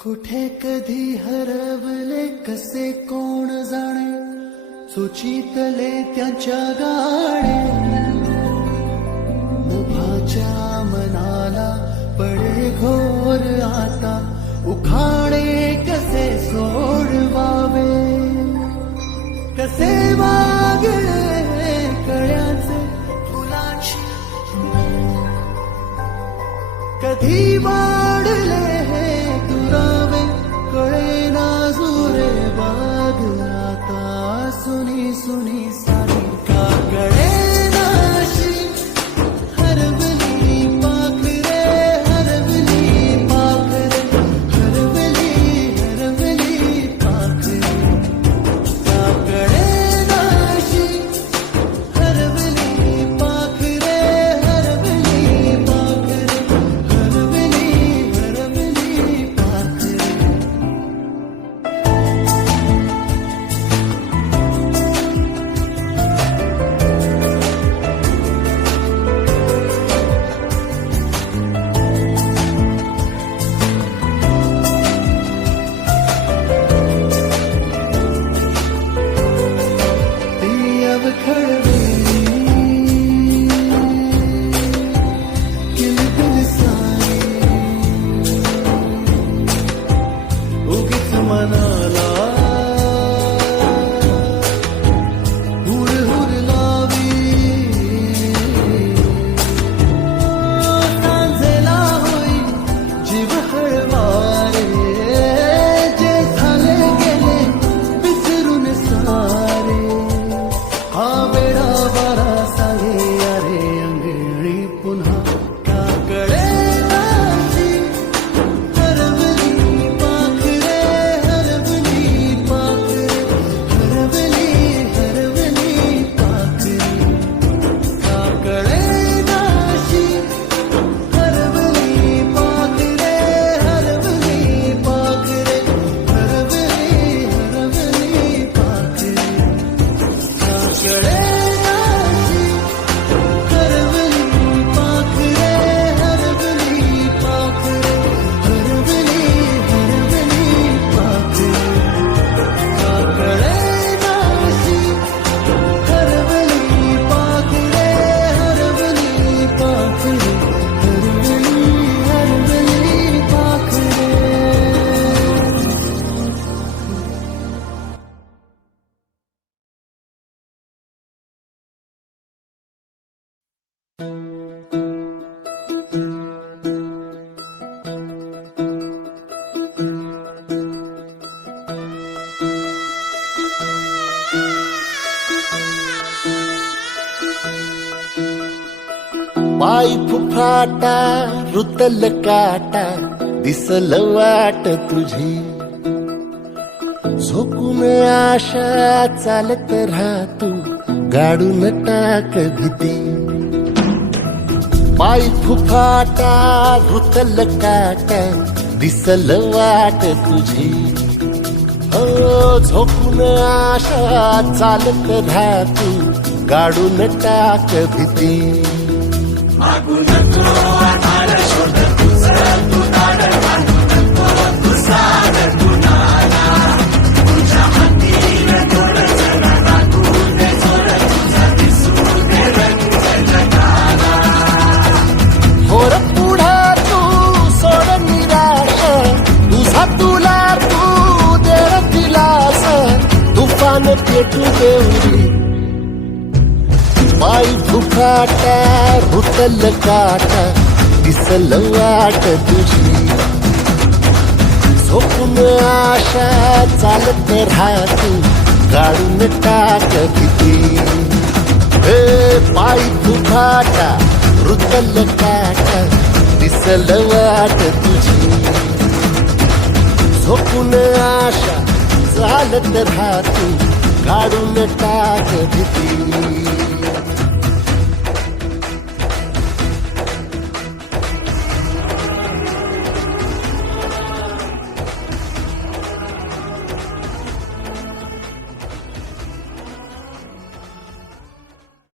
कुठे कधी हरवले कसे कोण जाणे, सुचितले त्यांच्या गाणे. मुभाच्या मनाला पडे घोर आता, उखाणे कसे सोडवावे, कसे वागले कळ्याचे फुलाची. कधी वाढले हे दुरावे, कळे ना जुरे बाग आता. सुनी सुनी सारी का कळे नाशी, हरवली पाखरे, हरवली पाखरे, हरवली हरवली पाखरे. का कळे नाशी, हरवली पाखरे, हरवली पाखरे, हरवली हरवली पाखरे. ती अवखळवेली किलबिल सारी, उगीच मनाला हुर हुर लावी. सांजेला होई जीव हळवारे, जे झाले गेले विसरून सारे. हा वेळा बारा साले अरे अंगणी पुन्हा. का कळे नाशी, हरवली पाखरे, हरवली पाखरे, हरवली हरवली पाखरे. का कळे नाशी, हरवली पाखरे, हरवली पाखरे, हरवली हरवली पाखरे. का कळे नाशी, हरवली पाखरे, हरवली पाखरे, हरवली हरवली पाखरे. का कळे नाशी, हरवली पाखरे, हरवली पाखरे, हरवली हरवली पाखरे. पाय फुफाटा रुतल काटा, दिसल वाट तुझी. झोकून आशा चालत राहतू, गाडून टाक भीती. पाय फुफाटा रुतल काटा, दिसल वाट तुझी. हो झोकून आशा चालत राहतू, गाडून टाक भीती. होर पुढा तू सोड निराश, तुझा तुला तू देर दिलास. तुफान पेटू देवरी पाय फुफाटा रुतल काटा, दिसल वाट तुझी. झोपून आशा चालत राहतू, गाडून टाक भीती. हे पाय फुफाटा रुतल काटा, दिसल वाट तुझी. झोपून आशा चालत राहतू, गाडून टाक भीती.